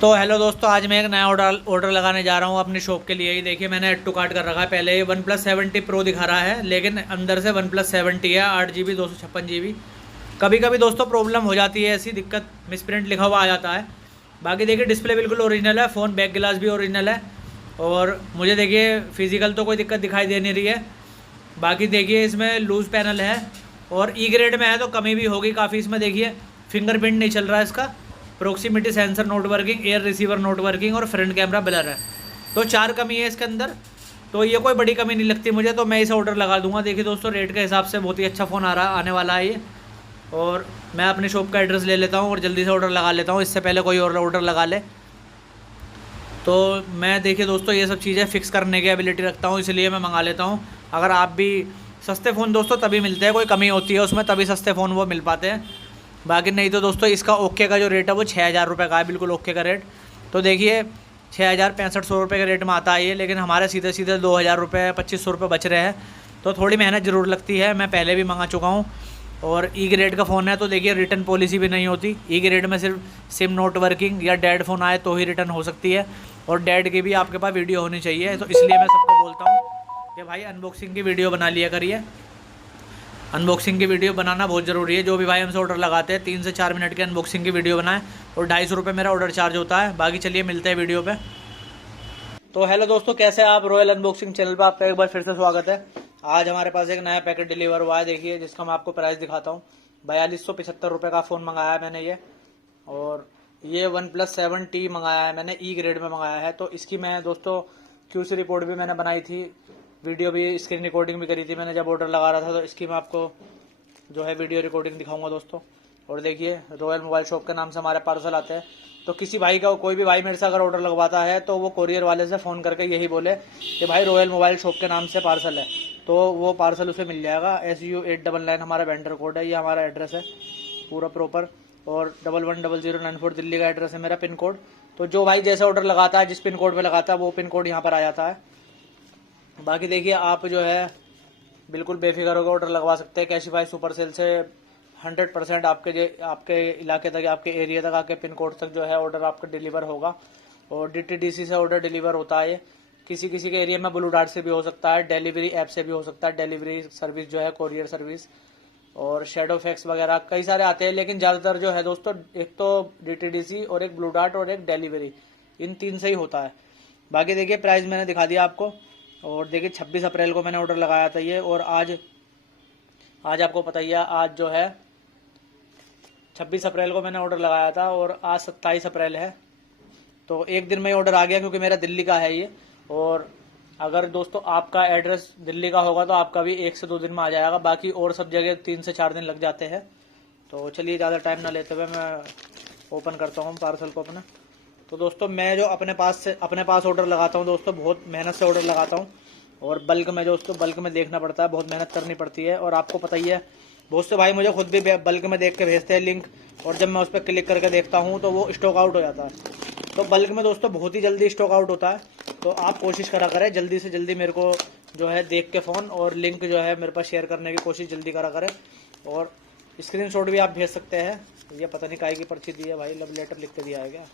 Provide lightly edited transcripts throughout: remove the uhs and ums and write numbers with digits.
तो हेलो दोस्तों, आज मैं एक नया ऑर्डर लगाने जा रहा हूँ अपनी शॉप के लिए। ही देखिए, मैंने ऐड टू कार्ट कर रखा है। पहले ये OnePlus 7T Pro दिखा रहा है, लेकिन अंदर से OnePlus 7T है, 8 GB 256 GB। कभी कभी दोस्तों प्रॉब्लम हो जाती है, ऐसी दिक्कत, मिसप्रिंट लिखा हुआ आ जाता है। बाकी देखिए, डिस्प्ले बिल्कुल ओरिजिनल है, फ़ोन बैक ग्लास भी ओरिजिनल है। और मुझे देखिए फिजिकल तो कोई दिक्कत दिखाई दे नहीं रही है। बाकी देखिए, इसमें लूज़ पैनल है और ई ग्रेड में है तो कमी भी होगी काफ़ी। इसमें देखिए फिंगरप्रिंट नहीं चल रहा है इसका, proximity sensor note working, air receiver note working और फ्रंट कैमरा ब्लर है। तो 4 कमी है इसके अंदर। तो ये कोई बड़ी कमी नहीं लगती मुझे, तो मैं इसे ऑर्डर लगा दूंगा। देखिए दोस्तों, रेट के हिसाब से बहुत ही अच्छा फ़ोन आने वाला है ये। और मैं अपनी शॉप का एड्रेस ले लेता हूँ और जल्दी से ऑर्डर लगा लेता हूँ, इससे पहले कोई और ऑर्डर लगा ले। तो मैं देखिए दोस्तों, ये सब चीज़ें फ़िक्स करने की एबिलिटी रखता हूँ, इसलिए मैं मंगा लेता हूँ। अगर आप भी सस्ते फ़ोन दोस्तों तभी मिलते हैं, कोई कमी होती है उसमें तभी सस्ते फ़ोन वो मिल पाते हैं। बाकी नहीं तो दोस्तों, इसका ओके का जो रेट है वो 6,000 रुपये का है, बिल्कुल ओके का रेट। तो देखिए 6,000 6500 रुपये के रेट में आता है ये, लेकिन हमारे सीधे सीधे 2,000 रुपये 2,500 रुपये बच रहे हैं। तो थोड़ी मेहनत ज़रूर लगती है, मैं पहले भी मंगा चुका हूँ। और ई ग्रेड का फ़ोन है तो देखिए रिटर्न पॉलिसी भी नहीं होती। ई ग्रेड में सिर्फ सिम नॉट वर्किंग या डेड फ़ोन आए तो ही रिटर्न हो सकती है, और डेड की भी आपके पास वीडियो होनी चाहिए। तो इसलिए मैं सबको बोलता हूँ कि भाई अनबॉक्सिंग की वीडियो बना लिया करिए। अनबॉक्सिंग की वीडियो बनाना बहुत ज़रूरी है। जो भी भाई हमसे ऑर्डर लगाते हैं 3 से 4 मिनट की अनबॉक्सिंग की वीडियो बनाएं, और 250 रुपये मेरा ऑर्डर चार्ज होता है। बाकी चलिए मिलते हैं वीडियो पे। तो हेलो दोस्तों, कैसे हैं आप? रॉयल अनबॉक्सिंग चैनल पर आपका एक बार फिर से स्वागत है। आज हमारे पास एक नया पैकेट डिलीवर हुआ है, देखिए, जिसका मैं आपको प्राइस दिखाता हूँ। 4,275 रुपये का फ़ोन मंगाया है मैंने ये। और ये OnePlus 7T मंगाया है मैंने, ई ग्रेड में मंगाया है। तो इसकी मैं दोस्तों QC रिपोर्ट भी मैंने बनाई थी, वीडियो भी, स्क्रीन रिकॉर्डिंग भी करी थी मैंने जब ऑर्डर लगा रहा था। तो इसकी मैं आपको जो है वीडियो रिकॉर्डिंग दिखाऊंगा दोस्तों। और देखिए, रॉयल मोबाइल शॉप के नाम से हमारे पार्सल आते हैं। तो किसी भाई का, कोई भी भाई मेरे से अगर ऑर्डर लगवाता है तो वो कोरियर वाले से फ़ोन करके यही बोले कि भाई रॉयल मोबाइल शॉप के नाम से पार्सल है, तो वो पार्सल उसे मिल जाएगा। SU899 हमारा वेंडर कोड है, ये हमारा एड्रेस है पूरा प्रॉपर। और 110094 दिल्ली का एड्रेस है मेरा, पिन कोड। तो जो भाई जैसे ऑर्डर लगाता है, जिस पिन कोड पे लगाता है, वो पिन कोड यहाँ पर आ जाता है। बाकी देखिए, आप जो है बिल्कुल बेफिक्र होकर ऑर्डर लगवा सकते हैं कैशिफाई सुपर सेल से। 100% आपके इलाके तक, आपके एरिया तक, आपके पिन कोड तक जो है ऑर्डर आपका डिलीवर होगा। और DTDC से ऑर्डर डिलीवर होता है ये। किसी किसी के एरिया में ब्लू डार्ट से भी हो सकता है, डिलीवरी ऐप से भी हो सकता है, डिलीवरी सर्विस जो है, कोरियर सर्विस, और शेडो फैक्स वगैरह कई सारे आते हैं। लेकिन ज़्यादातर जो है दोस्तों, एक तो DTDC और एक ब्लू डार्ट और एक डिलीवरी, इन 3 से ही होता है। बाकी देखिए, प्राइस मैंने दिखा दिया आपको। और देखिए 26 अप्रैल को मैंने ऑर्डर लगाया था ये, और आज आपको पता ही है, आज जो है 26 अप्रैल को मैंने ऑर्डर लगाया था और आज 27 अप्रैल है। तो एक दिन में ऑर्डर आ गया, क्योंकि मेरा दिल्ली का है ये। और अगर दोस्तों आपका एड्रेस दिल्ली का होगा तो आपका भी 1 से 2 दिन में आ जाएगा। बाकी और सब जगह 3 से 4 दिन लग जाते हैं। तो चलिए, ज़्यादा टाइम ना लेते हुए मैं ओपन करता हूँ पार्सल को अपना। तो दोस्तों, मैं जो अपने पास ऑर्डर लगाता हूँ दोस्तों, बहुत मेहनत से ऑर्डर लगाता हूँ। और बल्क में दोस्तों, बल्क में देखना पड़ता है, बहुत मेहनत करनी पड़ती है। और आपको पता ही है, बहुत से भाई मुझे खुद भी बल्क में देख के भेजते हैं लिंक, और जब मैं उस पर क्लिक करके देखता हूँ तो वो स्टॉक आउट हो जाता है। तो बल्क में दोस्तों बहुत ही जल्दी स्टॉक आउट होता है। तो आप कोशिश करा करें जल्दी से जल्दी मेरे को जो है देख के फ़ोन और लिंक जो है मेरे पास शेयर करने की कोशिश जल्दी करा करें। और स्क्रीनशॉट भी आप भेज सकते हैं। ये पता नहीं काहे की पर्ची दी है भाई, लव लेटर लिख के दिया है क्या?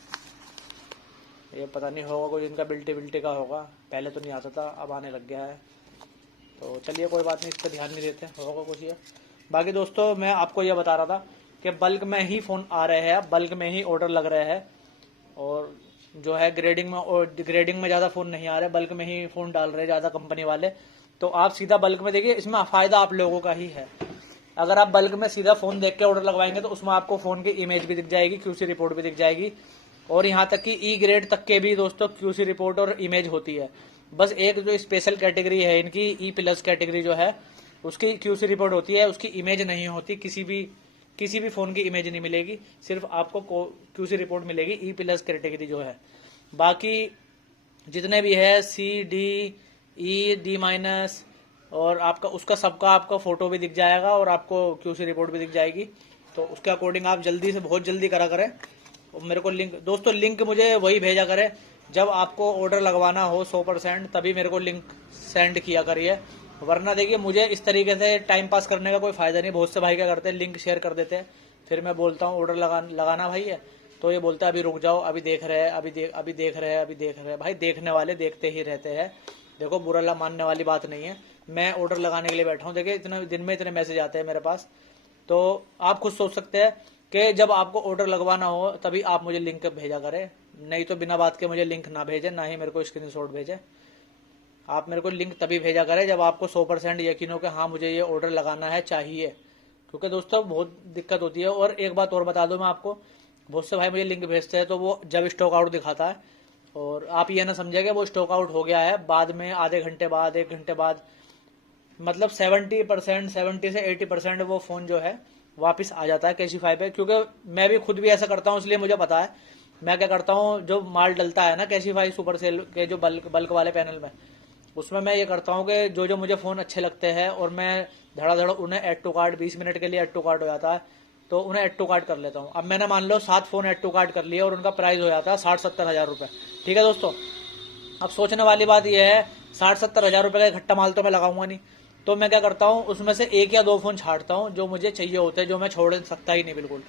ये पता नहीं, होगा कोई इनका बिल्टे का होगा, पहले तो नहीं आता था, अब आने लग गया है। तो चलिए कोई बात नहीं, इस पर ध्यान नहीं देते, होगा कुछ ये। बाकी दोस्तों, मैं आपको ये बता रहा था कि बल्क में ही फ़ोन आ रहे हैं, बल्क में ही ऑर्डर लग रहे हैं। और जो है ग्रेडिंग में ज़्यादा फ़ोन नहीं आ रहे, बल्क में ही फ़ोन डाल रहे हैं ज़्यादा कंपनी वाले। तो आप सीधा बल्क में देखिए, इसमें फ़ायदा आप लोगों का ही है। अगर आप बल्क में सीधा फ़ोन देख के ऑर्डर लगवाएंगे तो उसमें आपको फ़ोन की इमेज भी दिख जाएगी, QC रिपोर्ट भी दिख जाएगी, और यहाँ तक कि ई ग्रेड तक के भी दोस्तों QC रिपोर्ट और इमेज होती है। बस एक जो स्पेशल कैटेगरी है इनकी, E+ कैटेगरी जो है, उसकी QC रिपोर्ट होती है, उसकी इमेज नहीं होती। किसी भी फ़ोन की इमेज नहीं मिलेगी, सिर्फ आपको QC रिपोर्ट मिलेगी, E+ कैटेगरी जो है। बाकी जितने भी है C, D, E, D-, और आपका उसका सबका आपका फ़ोटो भी दिख जाएगा, और आपको QC रिपोर्ट भी दिख जाएगी। तो उसके अकॉर्डिंग आप जल्दी से, बहुत जल्दी करा करें। और मेरे को लिंक मुझे वही भेजा करें जब आपको ऑर्डर लगवाना हो 100%, तभी मेरे को लिंक सेंड किया करिए। वरना देखिए, मुझे इस तरीके से टाइम पास करने का कोई फ़ायदा नहीं। बहुत से भाई क्या करते हैं, लिंक शेयर कर देते हैं, फिर मैं बोलता हूँ ऑर्डर लगाना भाई है, तो ये बोलता है अभी रुक जाओ, अभी देख रहे हैं, अभी देख रहे हैं। भाई देखने वाले देखते ही रहते हैं, देखो बुरा मानने वाली बात नहीं है। मैं ऑर्डर लगाने के लिए बैठा हूँ, देखिए इतने दिन में इतने मैसेज आते हैं मेरे पास। तो आप खुद सोच सकते हैं कि जब आपको ऑर्डर लगवाना हो तभी आप मुझे लिंक भेजा करें, नहीं तो बिना बात के मुझे लिंक ना भेजें, ना ही मेरे को स्क्रीनशॉट भेजें। आप मेरे को लिंक तभी भेजा करें जब आपको 100% यकीन हो कि हाँ मुझे ये ऑर्डर लगाना है, चाहिए। क्योंकि दोस्तों बहुत दिक्कत होती है। और एक बात और बता दूं मैं आपको, बहुत से भाई मुझे लिंक भेजते हैं तो वो जब स्टॉक आउट दिखाता है, और आप ये ना समझे कि वो स्टॉक आउट हो गया है, बाद में आधे घंटे बाद, 1 घंटे बाद, मतलब 70%, 70 से 80% वो फ़ोन जो है वापस आ जाता है कैशीफाई पे। क्योंकि मैं भी खुद भी ऐसा करता हूँ, इसलिए मुझे पता है। मैं क्या करता हूँ, जो माल डलता है ना कैशीफाई सुपर सेल के जो बल्क वाले पैनल में, उसमें मैं ये करता हूँ कि जो मुझे फ़ोन अच्छे लगते हैं और मैं धड़ाधड़ उन्हें ऐड टू कार्ट, 20 मिनट के लिए ऐड टू कार्ट हो जाता है, तो उन्हें ऐड टू कार्ट कर लेता हूँ। अब मैंने मान लो 7 फ़ोन ऐड टू कार्ट कर लिए और उनका प्राइस हो जाता है 60-70 हज़ार रुपये। ठीक है दोस्तों, अब सोचने वाली बात यह है 60-70 हज़ार रुपये का इकट्ठा माल तो मैं लगाऊंगा नहीं। तो मैं क्या करता हूँ, उसमें से 1 या 2 फ़ोन छाटता हूँ जो मुझे चाहिए होते हैं, जो मैं छोड़ सकता ही नहीं बिल्कुल।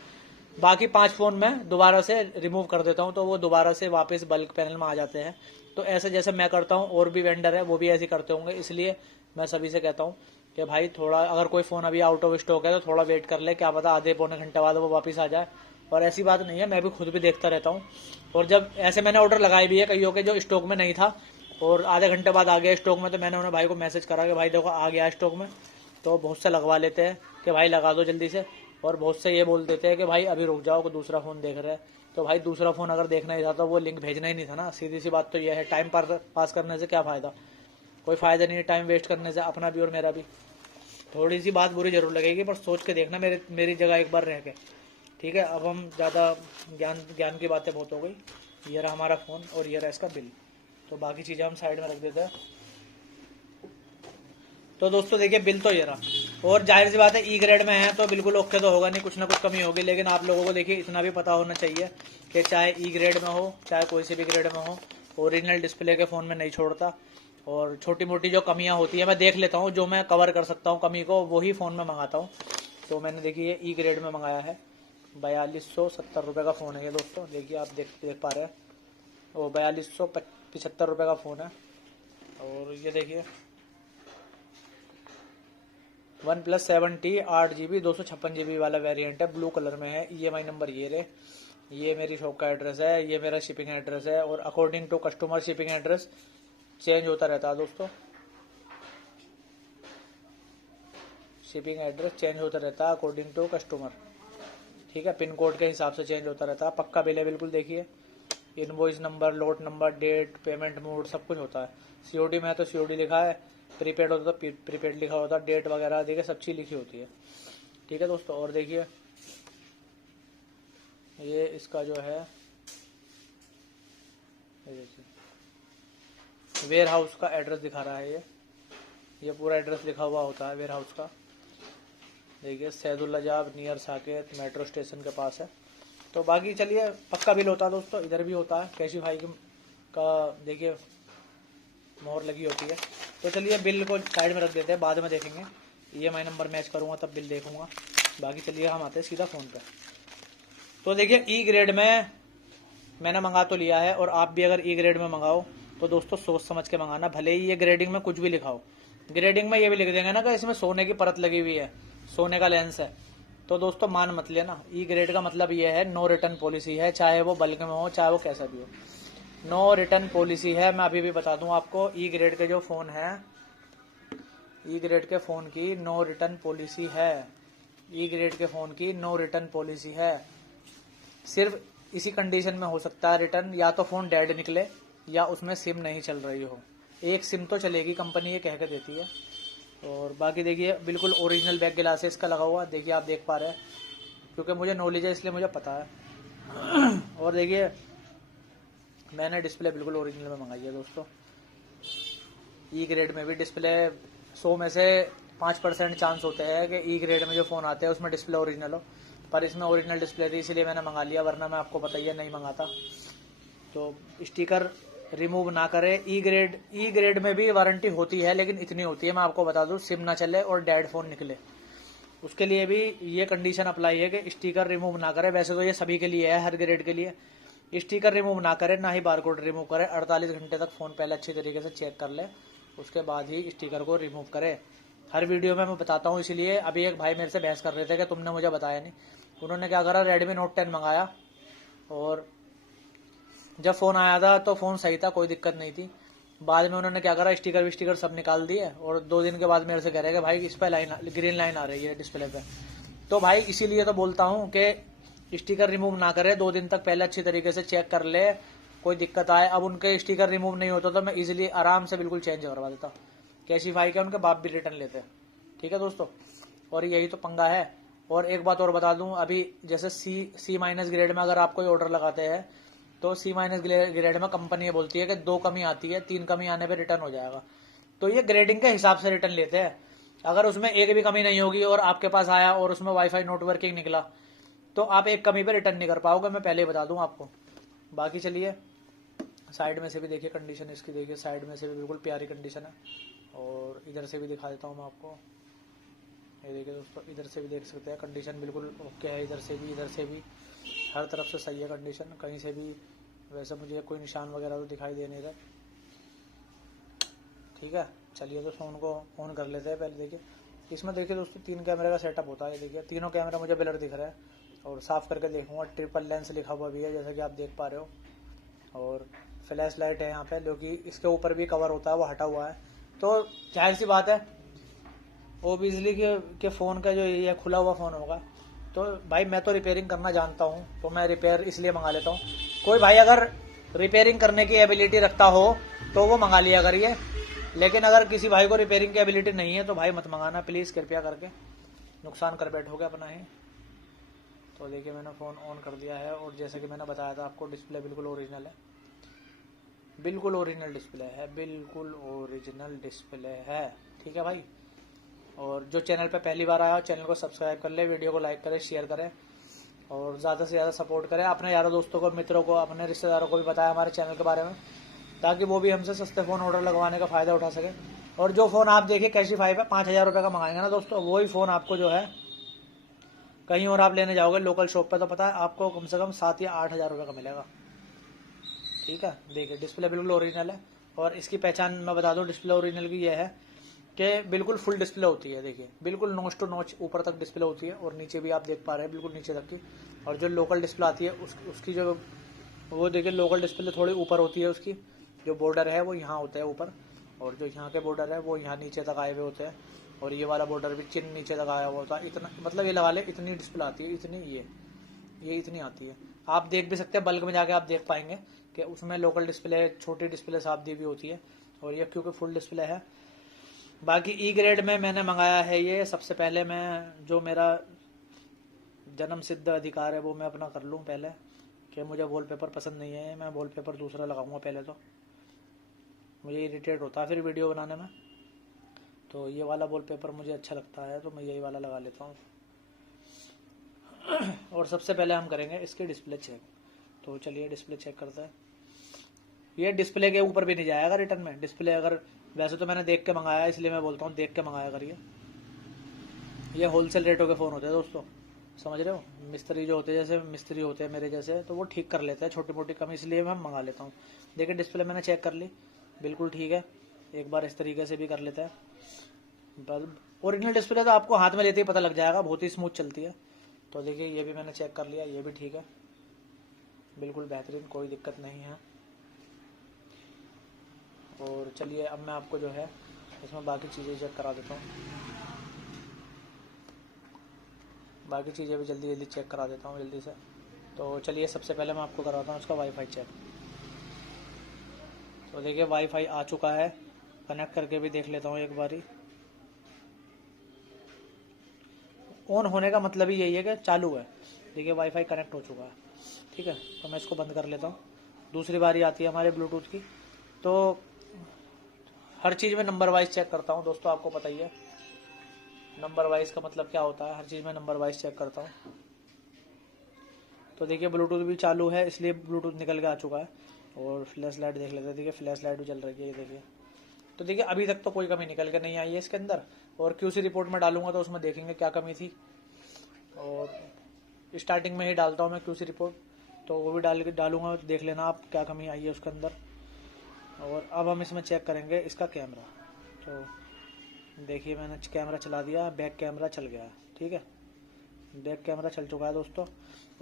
बाकी 5 फ़ोन मैं दोबारा से रिमूव कर देता हूँ, तो वो दोबारा से वापस बल्क पैनल में आ जाते हैं। तो ऐसे जैसे मैं करता हूँ, और भी वेंडर है वो भी ऐसे करते होंगे। इसलिए मैं सभी से कहता हूँ कि भाई थोड़ा, अगर कोई फ़ोन अभी आउट ऑफ स्टॉक है तो थोड़ा वेट कर ले, क्या पता आधे पौने घंटे बाद वो वापस आ जाए। और ऐसी बात नहीं है, मैं भी खुद भी देखता रहता हूँ। और जब ऐसे मैंने ऑर्डर लगाए भी है कईयों के जो स्टॉक में नहीं था और आधे घंटे बाद आ गया स्टॉक में, तो मैंने उन्हें भाई को मैसेज करा कि भाई देखो आ गया स्टॉक में। तो बहुत से लगवा लेते हैं कि भाई लगा दो जल्दी से, और बहुत से ये बोल देते हैं कि भाई अभी रुक जाओ, को दूसरा फ़ोन देख रहे हैं। तो भाई दूसरा फ़ोन अगर देखना ही था तो वो लिंक भेजना ही नहीं था ना। सीधी सी बात तो ये है, टाइम पास करने से क्या फ़ायदा, कोई फ़ायदा नहीं है टाइम वेस्ट करने से, अपना भी और मेरा भी। थोड़ी सी बात बुरी जरूर लगेगी, पर सोच के देखना मेरी जगह एक बार रह के। ठीक है, अब हम ज़्यादा ज्ञान की बातें बहुत हो गई। ये रहा हमारा फ़ोन और ये रहा इसका बिल, तो बाकी चीज़ें हम साइड में रख देते हैं। तो दोस्तों देखिए बिल तो ये रहा, और जाहिर सी बात है ई ग्रेड में है तो बिल्कुल ओके तो होगा नहीं, कुछ ना कुछ कमी होगी। लेकिन आप लोगों को देखिए इतना भी पता होना चाहिए कि चाहे ई ग्रेड में हो चाहे कोई से भी ग्रेड में हो, ओरिजिनल डिस्प्ले के फ़ोन में नहीं छोड़ता। और छोटी मोटी जो कमियां होती है मैं देख लेता हूँ, जो मैं कवर कर सकता हूँ कमी को, वही फ़ोन में मंगाता हूँ। तो मैंने देखिए ये ई ग्रेड में मंगाया है, 4270 रुपये का फ़ोन है ये दोस्तों। देखिए आप देख पा रहे हैं, वो 4275 रुपये का फ़ोन है। और ये देखिए OnePlus 7T 8GB 256GB वाला वेरिएंट है, ब्लू कलर में है। EMI नंबर ये रहे, ये मेरी शॉप का एड्रेस है, ये मेरा शिपिंग एड्रेस है। और according to customer shipping address change होता रहता है दोस्तों, शिपिंग एड्रेस चेंज होता रहता है अकॉर्डिंग टू कस्टमर। ठीक है, पिन कोड के हिसाब से चेंज होता रहता है। पक्का बिल है बिल्कुल, देखिए invoice number, lot number, date, payment mode सब कुछ होता है। COD में है तो COD लिखा है, प्रीपेड होता है तो प्रीपेड लिखा होता है, डेट वगैरह देखिए सब चीज़ लिखी होती है। ठीक है दोस्तों, और देखिए ये इसका जो है वेयर हाउस का एड्रेस दिखा रहा है, ये पूरा एड्रेस लिखा हुआ होता है वेयर हाउस का। देखिए सैदुल अजाब नियर साकेत मेट्रो स्टेशन के पास है। तो बाकी चलिए पक्का बिल होता है दोस्तों, इधर भी होता है कैशीफाई का, देखिए मोहर लगी होती है। तो चलिए बिल को साइड में रख देते हैं, बाद में देखेंगे। EMI नंबर मैच करूँगा तब बिल देखूंगा। बाकी चलिए हम आते हैं सीधा फ़ोन पे। तो देखिए ई ग्रेड में मैंने मंगा तो लिया है, और आप भी अगर ई ग्रेड में मंगाओ तो दोस्तों सोच समझ के मंगाना। भले ही ये ग्रेडिंग में कुछ भी लिखाओ, ग्रेडिंग में ये भी लिख देंगे ना कि इसमें सोने की परत लगी हुई है, सोने का लेंस है, तो दोस्तों मान मत लेना। ई ग्रेड का मतलब ये है नो रिटर्न पॉलिसी है, चाहे वो बल्क में हो चाहे वो कैसा भी हो, नो रिटर्न पॉलिसी है। मैं अभी भी बता दूं आपको, ई ग्रेड के जो फ़ोन है, ई ग्रेड के फ़ोन की नो रिटर्न पॉलिसी है। ई ग्रेड के फ़ोन की नो रिटर्न पॉलिसी है। सिर्फ इसी कंडीशन में हो सकता है रिटर्न, या तो फ़ोन डेड निकले या उसमें सिम नहीं चल रही हो। एक सिम तो चलेगी, कंपनी ये कह के देती है। और बाकी देखिए बिल्कुल ओरिजिनल बैक गिलास इसका लगा हुआ, देखिए आप देख पा रहे हैं, क्योंकि मुझे नॉलेज है इसलिए मुझे पता है। और देखिए मैंने डिस्प्ले बिल्कुल ओरिजिनल में मंगाई है दोस्तों। ई ग्रेड में भी डिस्प्ले 100 में से 5% चांस होते हैं कि ई ग्रेड में जो फ़ोन आते हैं उसमें डिस्प्ले ओरिजिनल हो, पर इसमें ओरिजिनल डिस्प्ले थी इसलिए मैंने मंगा लिया, वरना मैं आपको बताइए नहीं मंगाता। तो स्टिकर रिमूव ना करें। ई ग्रेड में भी वारंटी होती है, लेकिन इतनी होती है मैं आपको बता दूं, सिम ना चले और डेड फ़ोन निकले, उसके लिए भी ये कंडीशन अप्लाई है कि स्टिकर रिमूव ना करे। वैसे तो ये सभी के लिए है, हर ग्रेड के लिए। स्टिकर रिमूव ना करे, ना ही बारकोड रिमूव करे। 48 घंटे तक फ़ोन पहले अच्छी तरीके से चेक कर ले, उसके बाद ही स्टिकर को रिमूव करे। हर वीडियो में मैं बताता हूँ, इसीलिए अभी एक भाई मेरे से बहस कर रहे थे कि तुमने मुझे बताया नहीं। उन्होंने क्या करा, Redmi Note 10 मंगाया और जब फ़ोन आया था तो फ़ोन सही था, कोई दिक्कत नहीं थी। बाद में उन्होंने क्या करा, स्टिकर सब निकाल दिए और 2 दिन के बाद मेरे से कह रहे कि भाई इस पर ग्रीन लाइन आ रही है डिस्प्ले पे। तो भाई इसीलिए तो बोलता हूँ कि स्टिकर रिमूव ना करे, 2 दिन तक पहले अच्छी तरीके से चेक कर ले, कोई दिक्कत आए। अब उनके स्टिकर रिमूव नहीं होता तो मैं इजीली आराम से बिल्कुल चेंज करवा देता। कैशिफाई के उनके बाप भी रिटर्न लेते हैं। ठीक है दोस्तों, और यही तो पंगा है। और एक बात और बता दूं, अभी जैसे सी माइनस ग्रेड में अगर आप कोई ऑर्डर लगाते हैं तो सी माइनस ग्रेड में कंपनी ये बोलती है कि 2 कमी आती है, 3 कमी आने पे रिटर्न हो जाएगा। तो ये ग्रेडिंग के हिसाब से रिटर्न लेते हैं। अगर उसमें एक भी कमी नहीं होगी और आपके पास आया और उसमें वाईफाई नॉट वर्किंग निकला तो आप एक कमी पे रिटर्न नहीं कर पाओगे, मैं पहले ही बता दूं आपको। बाकी चलिए साइड में से भी देखिए कंडीशन इसकी, देखिए साइड में से भी बिल्कुल प्यारी कंडीशन है। और इधर से भी दिखा देता हूँ मैं आपको, ये देखिए दोस्तों, इधर से भी देख सकते हैं कंडीशन बिल्कुल ओके है। इधर से भी हर तरफ से सही है कंडीशन, कहीं से भी वैसे मुझे कोई निशान वगैरह तो दिखाई दे नहीं रहा। ठीक है, चलिए तो फ़ोन को ऑन कर लेते हैं पहले। देखिए इसमें देखिए दोस्तों 3 कैमरे का सेटअप होता है। ये देखिए तीनों कैमरा मुझे ब्लर दिख रहा है और साफ़ करके देखूँगा। ट्रिपल लेंस लिखा हुआ भी है जैसा कि आप देख पा रहे हो। और फ्लैश लाइट है यहाँ पे, जो कि इसके ऊपर भी कवर होता है वो हटा हुआ है। तो जाहिर सी बात है ओबियसली के फ़ोन का जो ये खुला हुआ फ़ोन होगा तो भाई मैं तो रिपेयरिंग करना जानता हूँ, तो मैं रिपेयर इसलिए मंगा लेता हूँ। कोई भाई अगर रिपेयरिंग करने की एबिलिटी रखता हो तो वो मंगा लिया करिए, लेकिन अगर किसी भाई को रिपेयरिंग की एबिलिटी नहीं है तो भाई मत मंगाना प्लीज़, कृपया करके, नुकसान कर बैठोगे अपना ही। तो देखिए मैंने फ़ोन ऑन कर दिया है और जैसे कि मैंने बताया था आपको, डिस्प्ले बिल्कुल ओरिजिनल है, बिल्कुल ओरिजिनल डिस्प्ले है, बिल्कुल ओरिजिनल डिस्प्ले है। ठीक है भाई, और जो चैनल पे पहली बार आया चैनल को सब्सक्राइब कर ले, वीडियो को लाइक करें, शेयर करें और ज़्यादा से ज़्यादा सपोर्ट करें। अपने यारों दोस्तों को, मित्रों को, अपने रिश्तेदारों को भी बताया हमारे चैनल के बारे में, ताकि वो भी हमसे सस्ते फ़ोन ऑर्डर लगवाने का फ़ायदा उठा सके। और जो फ़ोन आप देखिए कैशिफाई पे 5,000 रुपये का मंगाएंगे ना दोस्तों, वही फ़ोन आपको जो है कहीं और आप लेने जाओगे लोकल शॉप पे तो पता है आपको कम से कम 7 या 8,000 रुपये का मिलेगा। ठीक है, देखिए डिस्प्ले बिल्कुल ओरिजिनल है। और इसकी पहचान मैं बता दूं डिस्प्ले ओरिजिनल की ये है कि बिल्कुल फुल डिस्प्ले होती है। देखिए बिल्कुल नोच टू नोच ऊपर तक डिस्प्ले होती है और नीचे भी आप देख पा रहे हैं बिल्कुल नीचे तक की। और जो लोकल डिस्प्ले आती है उसकी जो वो देखिए लोकल डिस्प्ले थोड़ी ऊपर होती है, उसकी जो बॉर्डर है वो यहाँ होता है ऊपर, और जो यहाँ के बॉर्डर है वो यहाँ नीचे तक आए हुए होते हैं। और ये वाला बॉर्डर भी चिन्ह नीचे तक आया हुआ होता है। इतना मतलब ये लगा ले इतनी डिस्प्ले आती है, इतनी ये इतनी आती है। आप देख भी सकते हैं, बल्क में जाके आप देख पाएंगे कि उसमें लोकल डिस्प्ले, छोटी डिस्प्ले साफ दी हुई होती है और ये क्योंकि फुल डिस्प्ले है। बाकी ई ग्रेड में मैंने मंगाया है ये। सबसे पहले मैं जो मेरा जन्म सिद्ध अधिकार है वो मैं अपना कर लूँ पहले, कि मुझे वॉलपेपर पसंद नहीं है। मैं वॉलपेपर दूसरा लगाऊंगा पहले, तो मुझे इरिटेट होता है फिर वीडियो बनाने में। तो ये वाला वॉलपेपर मुझे अच्छा लगता है तो मैं यही वाला लगा लेता हूँ। और सबसे पहले हम करेंगे इसकी डिस्प्ले चेक। तो चलिए डिस्प्ले चेक करते हैं। ये डिस्प्ले के ऊपर भी नहीं जाएगा रिटर्न में डिस्प्ले। अगर वैसे तो मैंने देख के मंगाया, इसलिए मैं बोलता हूँ देख के मंगाया करिए। ये होलसेल रेटों के फ़ोन होते हैं दोस्तों, समझ रहे हो। मिस्त्री जो होते हैं, जैसे मिस्त्री होते हैं मेरे जैसे, तो वो ठीक कर लेते हैं छोटी मोटी कमी, इसलिए मैं मंगा लेता हूँ। देखिए डिस्प्ले मैंने चेक कर ली, बिल्कुल ठीक है। एक बार इस तरीके से भी कर लेते हैं। बल्ब ओरिजिनल डिस्प्ले तो आपको हाथ में लेते ही पता लग जाएगा, बहुत ही स्मूथ चलती है। तो देखिए ये भी मैंने चेक कर लिया, ये भी ठीक है, बिल्कुल बेहतरीन, कोई दिक्कत नहीं है। और चलिए अब मैं आपको जो है इसमें बाकी चीज़ें चेक करा देता हूँ। बाकी चीज़ें भी जल्दी जल्दी चेक करा देता हूँ जल्दी से। तो चलिए सबसे पहले मैं आपको कराता हूँ उसका वाईफाई चेक। तो देखिए वाईफाई आ चुका है, कनेक्ट करके भी देख लेता हूँ एक बारी। ऑन होने का मतलब ही यही है कि चालू है। देखिए वाईफाई कनेक्ट हो चुका है। ठीक है, तो मैं इसको बंद कर लेता हूँ। दूसरी बारी आती है हमारे ब्लूटूथ की। तो हर चीज़ में नंबर वाइज चेक करता हूँ दोस्तों, आपको पता ही है नंबर वाइज का मतलब क्या होता है। हर चीज़ में नंबर वाइज चेक करता हूँ। तो देखिए ब्लूटूथ भी चालू है, इसलिए ब्लूटूथ निकल के आ चुका है। और फ्लैश लाइट देख लेते हैं। देखिए फ्लैश लाइट भी चल रही है, ये देखिए। तो देखिए अभी तक तो कोई कमी निकल के नहीं आई है इसके अंदर। और QC रिपोर्ट में डालूंगा तो उसमें देखेंगे क्या कमी थी, और स्टार्टिंग में ही डालता हूँ मैं QC रिपोर्ट, तो वो भी डालूंगा, देख लेना आप क्या कमी आई है उसके अंदर। और अब हम इसमें चेक करेंगे इसका कैमरा। तो देखिए मैंने कैमरा चला दिया, बैक कैमरा चल गया है, ठीक है, बैक कैमरा चल चुका है दोस्तों।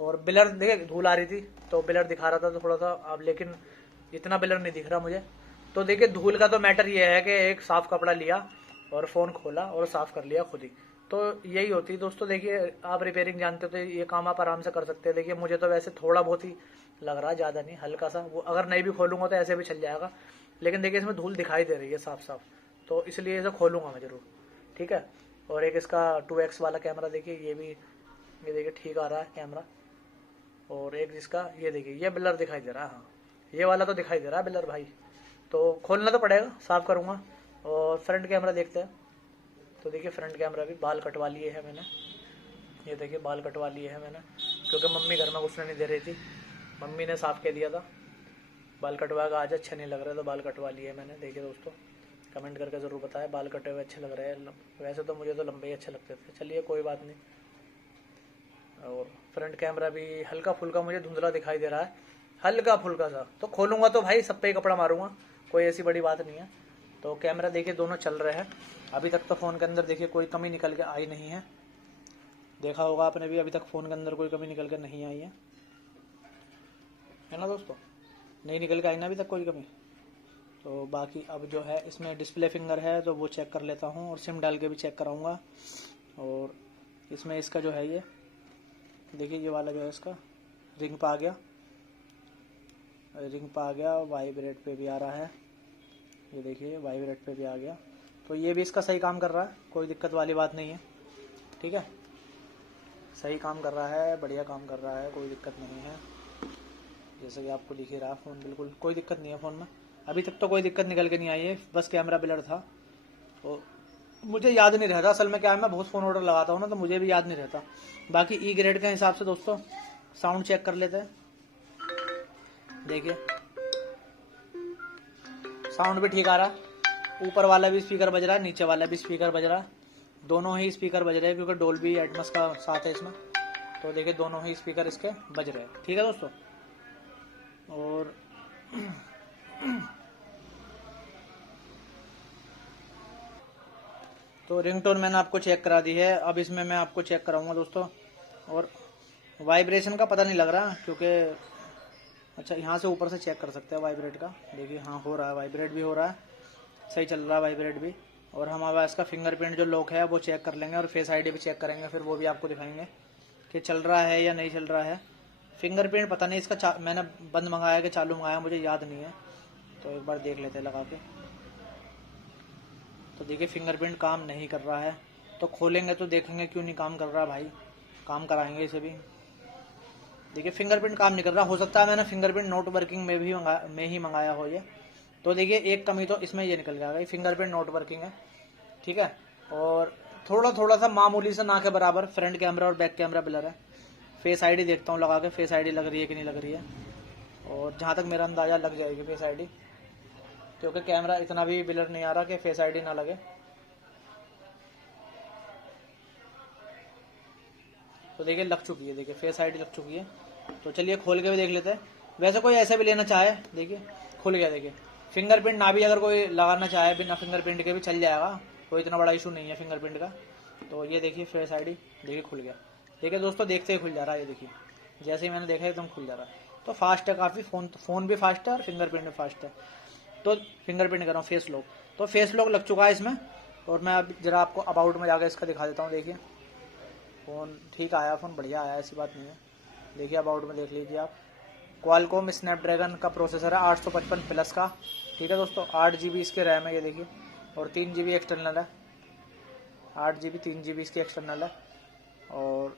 और बिलर देखिए धूल आ रही थी तो बिलर दिखा रहा था तो थोड़ा सा, अब लेकिन इतना बिलर नहीं दिख रहा मुझे। तो देखिए धूल का तो मैटर ये है कि एक साफ कपड़ा लिया और फ़ोन खोला और साफ़ कर लिया खुद ही, तो यही होती है दोस्तों। देखिए आप रिपेयरिंग जानते हो तो ये काम आप आराम से कर सकते हैं। देखिए मुझे तो वैसे थोड़ा बहुत ही लग रहा है, ज़्यादा नहीं, हल्का सा, वो अगर नहीं भी खोलूंगा तो ऐसे भी चल जाएगा। लेकिन देखिए इसमें धूल दिखाई दे रही है साफ साफ, तो इसलिए इसे खोलूंगा मैं ज़रूर, ठीक है। और एक इसका 2x वाला कैमरा देखिए, ये भी ये देखिए ठीक आ रहा है कैमरा। और एक जिसका ये देखिए ये ब्लर दिखाई दे रहा है, हाँ ये वाला तो दिखाई दे रहा है ब्लर भाई, तो खोलना तो पड़ेगा, साफ़ करूँगा। और फ्रंट कैमरा देखते हैं। तो देखिए फ्रंट कैमरा भी बाल कटवा लिए है मैंने, ये देखिए बाल कटवा लिए है मैंने, क्योंकि मम्मी घर में घुसने नहीं दे रही थी, मम्मी ने साफ़ कह दिया था बाल कटवा का आज अच्छा नहीं लग रहा, तो बाल कटवा लिए मैंने। देखिए दोस्तों कमेंट करके ज़रूर बताएं बाल कटे हुए अच्छे लग रहे हैं, वैसे तो मुझे तो लंबे ही अच्छे लगते थे, चलिए कोई बात नहीं। और फ्रंट कैमरा भी हल्का फुल्का मुझे धुंधला दिखाई दे रहा है, हल्का फुल्का सा, तो खोलूँगा तो भाई सब पे ही कपड़ा मारूंगा, कोई ऐसी बड़ी बात नहीं है। तो कैमरा देखिए दोनों चल रहे हैं अभी तक, तो फ़ोन के अंदर देखिए कोई कमी निकल के आई नहीं है, देखा होगा आपने भी, अभी तक फ़ोन के अंदर कोई कमी निकल के नहीं आई है ना दोस्तों, नहीं निकल के आई ना अभी तक कोई कमी। तो बाकी अब जो है इसमें डिस्प्ले फिंगर है तो वो चेक कर लेता हूँ, और सिम डाल के भी चेक कराऊँगा। और इसमें इसका जो है ये देखिए ये वाला जो है इसका रिंग पे आ गया, रिंग पे आ गया, वाइब्रेट पे भी आ रहा है, ये देखिए वाइब्रेट पे भी आ गया, तो ये भी इसका सही काम कर रहा है, कोई दिक्कत वाली बात नहीं है, ठीक है, सही काम कर रहा है, बढ़िया काम कर रहा है, कोई दिक्कत नहीं है। जैसे कि आपको दिख ही रहा फ़ोन, बिल्कुल कोई दिक्कत नहीं है फ़ोन में, अभी तक तो कोई दिक्कत निकल के नहीं आई है, बस कैमरा ब्लर था। तो मुझे याद नहीं रहता असल में क्या है, मैं बहुत फ़ोन ऑर्डर लगाता हूँ ना, तो मुझे भी याद नहीं रहता। बाकी ई ग्रेड के हिसाब से दोस्तों साउंड चेक कर लेते हैं। देखिए साउंड भी ठीक आ रहा है, ऊपर वाला भी स्पीकर बज रहा है, नीचे वाला भी स्पीकर बज रहा है, दोनों ही स्पीकर बज रहे हैं क्योंकि डोल्बी एटमॉस का साथ है इसमें, तो देखिए दोनों ही स्पीकर इसके बज रहे हैं, ठीक है दोस्तों। और तो रिंगटोन मैंने आपको चेक करा दी है, अब इसमें मैं आपको चेक कराऊंगा दोस्तों। और वाइब्रेशन का पता नहीं लग रहा क्योंकि, अच्छा यहाँ से ऊपर से चेक कर सकते हैं वाइब्रेट का, देखिए हाँ हो रहा है, वाइब्रेट भी हो रहा है, सही चल रहा है वाइब्रेट भी। और हम अब इसका फिंगरप्रिंट जो लॉक है वो चेक कर लेंगे, और फेस आईडी भी चेक करेंगे, फिर वो भी आपको दिखाएंगे कि चल रहा है या नहीं चल रहा है। फिंगरप्रिंट पता नहीं इसका मैंने बंद मंगाया कि चालू मंगाया मुझे याद नहीं है, तो एक बार देख लेते हैं लगा के। तो देखिए फिंगरप्रिंट काम नहीं कर रहा है, तो खोलेंगे तो देखेंगे क्यों नहीं काम कर रहा भाई, काम कराएंगे इसे भी। देखिए फिंगरप्रिंट काम नहीं कर रहा, हो सकता है मैंने फिंगरप्रिंट नोट वर्किंग में ही मंगाया हो ये। तो देखिए एक कमी तो इसमें ये निकल जाएगा, फिंगरप्रिंट नोट वर्किंग है, ठीक है। और थोड़ा सा मामूली सा ना के बराबर फ्रंट कैमरा और बैक कैमरा ब्लर है। फेस आईडी देखता हूँ लगा के, फेस आईडी लग रही है कि नहीं लग रही है, और जहाँ तक मेरा अंदाज़ा लग जाएगी फेस आईडी, क्योंकि कैमरा इतना भी ब्लर नहीं आ रहा कि फेस आईडी ना लगे। तो देखिए लग चुकी है, देखिए फेस आईडी लग चुकी है। तो चलिए खोल के भी देख लेते हैं, वैसे कोई ऐसे भी लेना चाहे, देखिए खुल गया, देखिए फिंगरप्रिंट ना भी अगर कोई लगाना चाहे बिना फिंगरप्रिंट के भी चल जाएगा, कोई इतना बड़ा इशू नहीं है फिंगरप्रिंट का। तो ये देखिए फेस आईडी देखिए खुल गया, ठीक है दोस्तों, देखते ही खुल जा रहा है, ये देखिए जैसे ही मैंने देखा एकदम खुल जा रहा है। तो फास्ट है काफ़ी, फ़ोन भी फास्ट है और फिंगरप्रिंट भी फास्ट है। तो फिंगरप्रिंट कर रहा हूँ, फेस लॉक, तो फेस लॉक लग चुका है इसमें। और मैं अब जरा आपको अबाउट में जाकर इसका दिखा देता हूँ। देखिए फ़ोन ठीक आया, फ़ोन बढ़िया आया, ऐसी बात नहीं है। देखिए अबाउट में देख लीजिए आप, क्वालकॉम स्नैपड्रैगन का प्रोसेसर है 855 प्लस का, ठीक है दोस्तों। 8 GB इसके रैम है, ये देखिए, और 3 GB एक्सटर्नल है, 8 GB 3 GB इसकी एक्सटर्नल है। और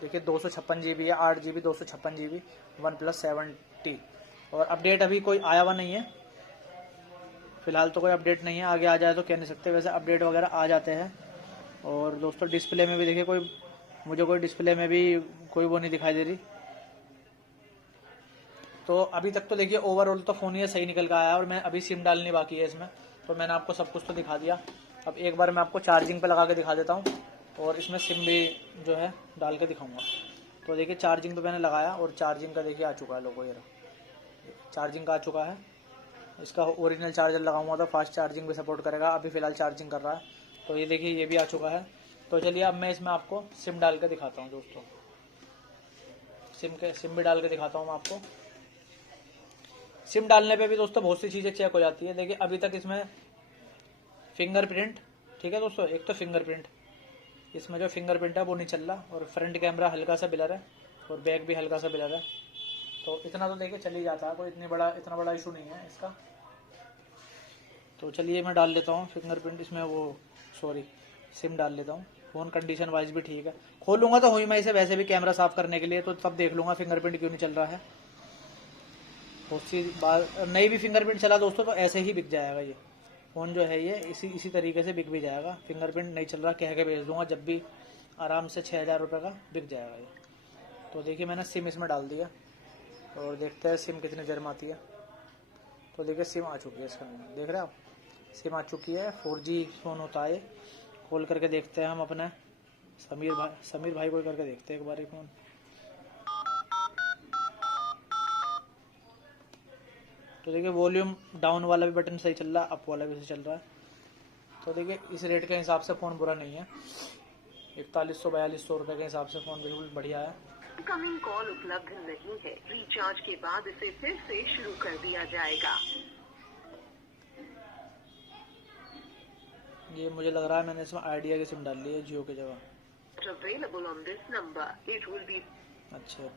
देखिए 256 GB है, 8 GB 256 GB OnePlus 7T। और अपडेट अभी कोई आया हुआ नहीं है फिलहाल, तो कोई अपडेट नहीं है, आगे आ जाए तो कह नहीं सकते, वैसे अपडेट वगैरह आ जाते हैं। और दोस्तों डिस्प्ले में भी देखिए मुझे कोई डिस्प्ले में भी कोई वो नहीं दिखाई दे रही। तो अभी तक तो देखिए ओवरऑल तो फ़ोन ये सही निकल के आया है, और मैं अभी सिम डालनी बाकी है इसमें, तो मैंने आपको सब कुछ तो दिखा दिया। अब एक बार मैं आपको चार्जिंग पे लगा के दिखा देता हूँ और इसमें सिम भी जो है डाल के दिखाऊंगा। तो देखिए चार्जिंग पे मैंने लगाया और चार्जिंग का देखिए आ चुका है लोगो, ये रहा चार्जिंग का आ चुका है। इसका ओरिजिनल चार्जर लगा हुआ था, फास्ट चार्जिंग भी सपोर्ट करेगा, अभी फ़िलहाल चार्जिंग कर रहा है। तो ये देखिए ये भी आ चुका है। तो चलिए अब मैं इसमें आपको सिम डाल के दिखाता हूँ दोस्तों, सिम भी डाल के दिखाता हूँ मैं आपको। सिम डालने पे भी दोस्तों बहुत सी चीज़ें चेक हो जाती है। देखिए अभी तक इसमें फिंगरप्रिंट, ठीक है दोस्तों, एक तो फिंगरप्रिंट, इसमें जो फिंगरप्रिंट है वो नहीं चल रहा, और फ्रंट कैमरा हल्का सा ब्लर है और बैक भी हल्का सा ब्लर है। तो इतना तो देखिए चल ही जाता है, कोई इतना बड़ा इशू नहीं है इसका। तो चलिए मैं डाल लेता हूँ फिंगरप्रिंट इसमें, वो सॉरी सिम डाल लेता हूँ। फ़ोन कंडीशन वाइज भी ठीक है, खोलूँगा तो हुई मैं इसे वैसे भी कैमरा साफ़ करने के लिए, तो तब देख लूँगा फिंगरप्रिंट क्यों नहीं चल रहा है। बहुत सी बात, नई भी फिंगरप्रिंट चला दोस्तों तो ऐसे ही बिक जाएगा ये फ़ोन जो है, ये इसी तरीके से बिक भी जाएगा। फिंगरप्रिंट नहीं चल रहा कह के भेज दूँगा, जब भी आराम से 6,000 रुपये का बिक जाएगा ये। तो देखिए मैंने सिम इसमें डाल दिया और देखते हैं सिम कितनी देर में आती है। तो देखिए सिम आ चुकी है इसके अंदर, देख रहे हैं आप, सिम आ चुकी है। 4G फ़ोन होता है। खोल करके देखते हैं हम अपने समीर भाई को करके देखते हैं एक बार ही फ़ोन। तो देखिए वॉल्यूम डाउन वाला भी बटन सही चल रहा है, अप वाला भी सही चल रहा है। तो देखिए इस रेट के हिसाब से फ़ोन बुरा नहीं है, 4100-4200 रुपये के हिसाब से फ़ोन बिल्कुल बढ़िया है। इनकमिंग कॉल उपलब्ध नहीं है, रिचार्ज के बाद इसे फिर से शुरू कर दिया जाएगा। ये मुझे लग रहा है मैंने इसमें आइडिया की सिम डाल ली है जियो की जगह। Available on this number, it will be. अच्छा।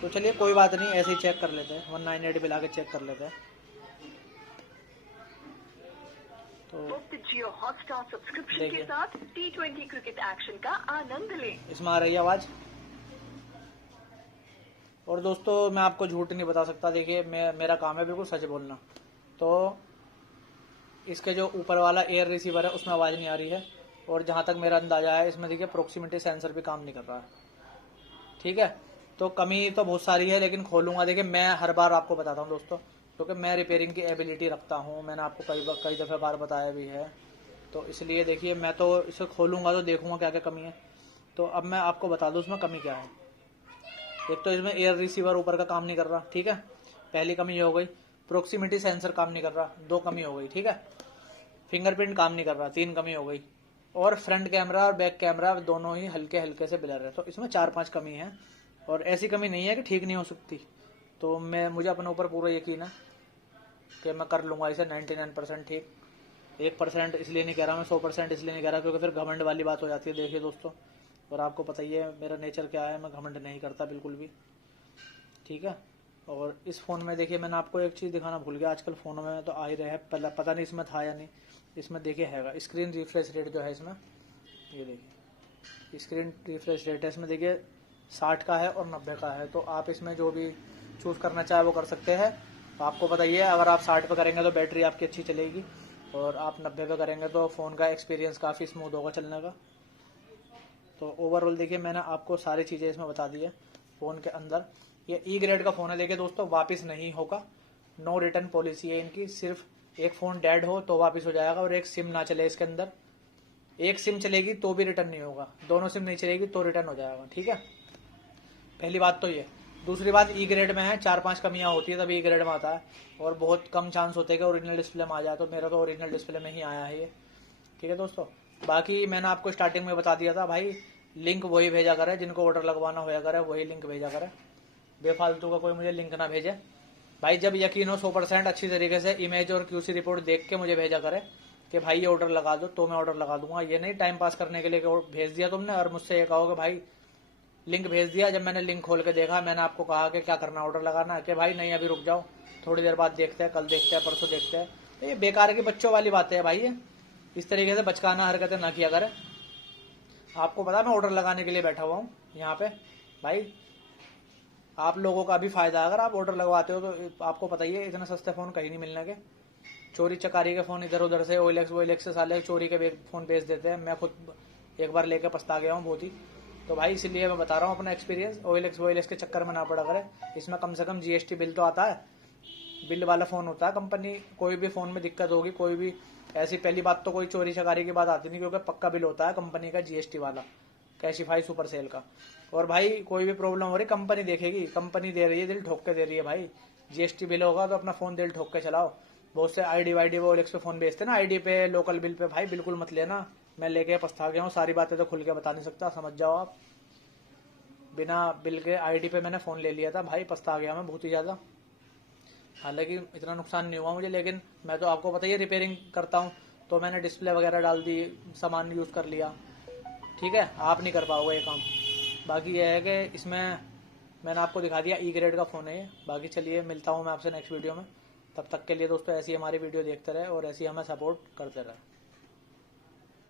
तो चलिए कोई बात नहीं, ऐसे ही चेक कर लेते हैं, 198 मिला के चेक कर लेते हैं। तो जियो हॉटस्टार सब्सक्रिप्शन के साथ T20 क्रिकेट एक्शन का आनंद लें। इसमें आ रही है आवाज़। और दोस्तों मैं आपको झूठ नहीं बता सकता, देखिए मेरा काम है बिल्कुल सच बोलना। तो इसके जो ऊपर वाला एयर रिसीवर है उसमें आवाज़ नहीं आ रही है, और जहाँ तक मेरा अंदाजा है इसमें देखिए प्रॉक्सिमिटी सेंसर भी काम नहीं कर रहा है, ठीक है। तो कमी तो बहुत सारी है, लेकिन खोलूँगा। देखिए मैं हर बार आपको बताता हूँ दोस्तों, क्योंकि मैं रिपेयरिंग की एबिलिटी रखता हूँ, मैंने आपको कई दफ़े बार बताया भी है। तो इसलिए देखिए मैं तो इसे खोलूँगा तो देखूँगा क्या क्या कमी है। तो अब मैं आपको बता दूँ इसमें कमी क्या है। एक तो इसमें एयर रिसीवर ऊपर का काम नहीं कर रहा, ठीक है, पहली कमी हो गई। प्रोक्सीमिटी सेंसर काम नहीं कर रहा, 2 कमी हो गई, ठीक है। फिंगरप्रिंट काम नहीं कर रहा, 3 कमी हो गई। और फ्रंट कैमरा और बैक कैमरा दोनों ही हल्के हल्के से ब्लर है। तो इसमें 4-5 कमी है, और ऐसी कमी नहीं है कि ठीक नहीं हो सकती। तो मुझे अपने ऊपर पूरा यकीन है कि मैं कर लूँगा इसे 99% ठीक। 1% इसलिए नहीं कह रहा मैं, 100% इसलिए नहीं कह रहा क्योंकि फिर घमंड वाली बात हो जाती है। देखिए दोस्तों, और आपको पता ही है मेरा नेचर क्या है, मैं घमंड नहीं करता बिल्कुल भी, ठीक है। और इस फ़ोन में देखिए मैंने आपको एक चीज़ दिखाना भूल गया, आजकल फ़ोनों में तो आ ही रहे हैं, पहले पता नहीं इसमें था या नहीं। इसमें देखिए हैगा स्क्रीन रिफ्रेश रेट जो है इसमें, ये देखिए स्क्रीन रिफ्रेश रेट है इसमें, देखिए 60 का है और 90 का है। तो आप इसमें जो भी चूज़ करना चाहे वो कर सकते हैं। तो आपको पता ही है, अगर आप 60 पे करेंगे तो बैटरी आपकी अच्छी चलेगी, और आप 90 पे करेंगे तो फ़ोन का एक्सपीरियंस काफ़ी स्मूथ होगा चलने का। तो ओवरऑल देखिए मैंने आपको सारी चीज़ें इसमें बता दी है फ़ोन के अंदर। ये ई ग्रेड का फ़ोन है, देखिए दोस्तों वापस नहीं होगा, नो रिटर्न पॉलिसी है इनकी। सिर्फ एक फ़ोन डेड हो तो वापस हो जाएगा, और एक सिम ना चले इसके अंदर, एक सिम चलेगी तो भी रिटर्न नहीं होगा, दोनों सिम नहीं चलेगी तो रिटर्न हो जाएगा, ठीक है। पहली बात तो ये। दूसरी बात, ई ग्रेड में है 4-5 कमियां होती है तभी ई ग्रेड में आता है, और बहुत कम चांस होते हैं कि ओरिजिनल डिस्प्ले में आ जाए। तो मेरा तो ओरिजिनल डिस्प्ले में ही आया है ये, ठीक है दोस्तों। बाकी मैंने आपको स्टार्टिंग में बता दिया था भाई, लिंक वही भेजा करे जिनको ऑर्डर लगवाना होया करे, वही लिंक भेजा करे, बेफालतू का कोई मुझे लिंक ना भेजे भाई। जब यकीन हो 100% अच्छी तरीके से इमेज और QC रिपोर्ट देख के मुझे भेजा करे कि भाई ये ऑर्डर लगा दो, तो मैं ऑर्डर लगा दूंगा। ये नहीं टाइम पास करने के लिए भेज दिया तुमने और मुझसे ये कहो कि भाई लिंक भेज दिया, जब मैंने लिंक खोल के देखा, मैंने आपको कहा कि क्या करना, ऑर्डर लगाना है, कि भाई नहीं अभी रुक जाओ, थोड़ी देर बाद देखते हैं, कल देखते हैं, परसों देखते हैं। तो ये बेकार की बच्चों वाली बातें है भाई, ये इस तरीके से बचकाना हरकतें ना किया करें। आपको पता मैं ऑर्डर लगाने के लिए बैठा हुआ हूँ यहाँ पे भाई, आप लोगों का भी फायदा है। अगर आप ऑर्डर लगवाते हो तो आपको पता ही है इतने सस्ते फ़ोन कहीं नहीं मिलने के, चोरी चकारी के फ़ोन इधर उधर से OLX से साले चोरी के फ़ोन बेच देते हैं। मैं खुद एक बार लेकर पछता गया हूँ बहुत ही। तो भाई इसीलिए मैं बता रहा हूँ अपना एक्सपीरियंस, OLX के चक्कर में ना पड़ा करे। इसमें कम से कम GST बिल तो आता है, बिल वाला फ़ोन होता है। कंपनी कोई भी फ़ोन में दिक्कत होगी, कोई भी ऐसी पहली बात तो कोई चोरी चकारी की बात आती नहीं, क्योंकि पक्का बिल होता है कंपनी का GST वाला, कैशिफाई सुपर सेल का। और भाई कोई भी प्रॉब्लम हो रही कंपनी देखेगी, कंपनी दे रही है, दिल ठोक के दे रही है भाई। GST बिल होगा तो अपना फ़ोन दिल ठोक के चलाओ। बहुत से ID वाईडी वो OLX पे फ़ोन बेचते ना, ID पे, लोकल बिल पे, भाई बिल्कुल मत लेना। मैं लेके पछता गया हूँ, सारी बातें तो खुल के बता नहीं सकता, समझ जाओ आप। बिना बिल के ID पे मैंने फ़ोन ले लिया था भाई, पछता गया मैं बहुत ही ज़्यादा। हालांकि इतना नुकसान नहीं हुआ मुझे, लेकिन मैं तो आपको पता ही है रिपेयरिंग करता हूँ, तो मैंने डिस्प्ले वगैरह डाल दी, सामान यूज़ कर लिया। ठीक है, आप नहीं कर पाओगे ये काम। बाकी यह है कि इसमें मैंने आपको दिखा दिया E ग्रेड का फ़ोन है ये। बाकी चलिए मिलता हूँ मैं आपसे नेक्स्ट वीडियो में, तब तक के लिए दोस्तों ऐसी हमारी वीडियो देखते रहे और ऐसी हमें सपोर्ट करते रहे।